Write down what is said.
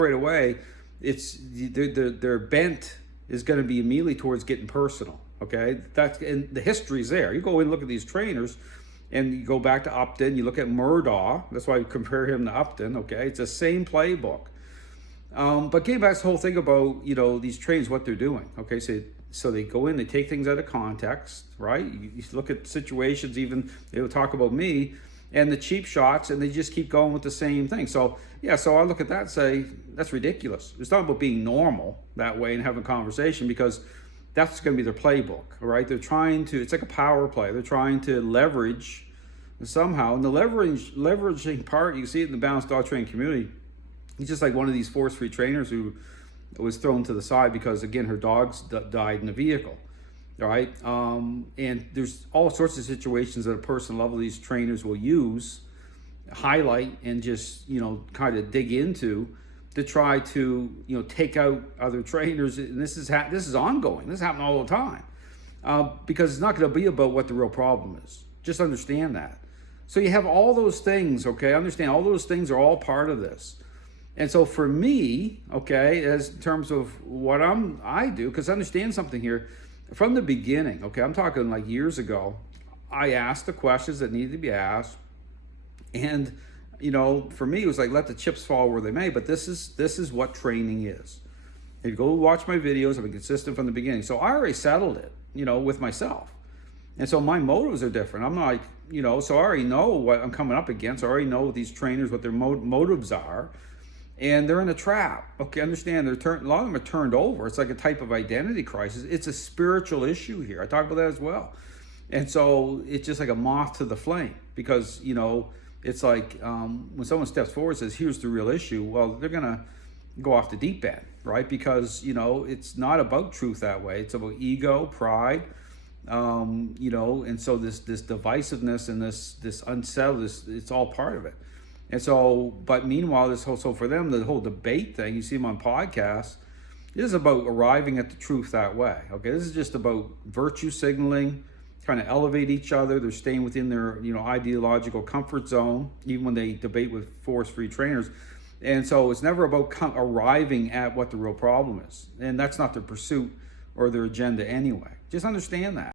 right away, it's their bent is going to be immediately towards getting personal. Okay, that's, and the history's there. You go and look at these trainers, and you go back to Upton. You look at Murdaugh. That's why I compare him to Upton. Okay, it's the same playbook. But getting back to the whole thing about these trainers, what they're doing. Okay, so they go in, they take things out of context, right? You look at situations, even they will talk about me and the cheap shots, and they just keep going with the same thing. So yeah, so I look at that and say, that's ridiculous. It's not about being normal that way and having a conversation, because that's going to be their playbook, right? They're trying to, it's like a power play. They're trying to leverage somehow. And the leveraging part, you see it in the balanced dog training community. He's just like one of these force-free trainers who was thrown to the side because, again, her dogs died in a vehicle. Right, and there's all sorts of situations at a personal level these trainers will use, highlight, and just kind of dig into to try to take out other trainers. And this is ongoing. This is happening all the time, because it's not going to be about what the real problem is. Just understand that. So you have all those things. Okay, understand all those things are all part of this. And so for me, okay, as in terms of what I do, because understand something here. From the beginning, okay, I'm talking like years ago, I asked the questions that needed to be asked. And, for me, it was like, let the chips fall where they may, but this is what training is. If you go watch my videos, I've been consistent from the beginning. So I already settled it, with myself. And so my motives are different. I'm like, so I already know what I'm coming up against. I already know these trainers, what their motives are. And they're in a trap. Okay, understand, a lot of them are turned over. It's like a type of identity crisis. It's a spiritual issue here. I talk about that as well. And so it's just like a moth to the flame, because, it's like when someone steps forward and says, here's the real issue, well, they're going to go off the deep end, right? Because, it's not about truth that way. It's about ego, pride, and so this divisiveness and this unsettled, it's all part of it. And so, but meanwhile, so for them, the whole debate thing, you see them on podcasts, is about arriving at the truth that way. Okay, this is just about virtue signaling, trying to elevate each other. They're staying within their ideological comfort zone, even when they debate with force-free trainers. And so it's never about arriving at what the real problem is. And that's not their pursuit or their agenda anyway. Just understand that.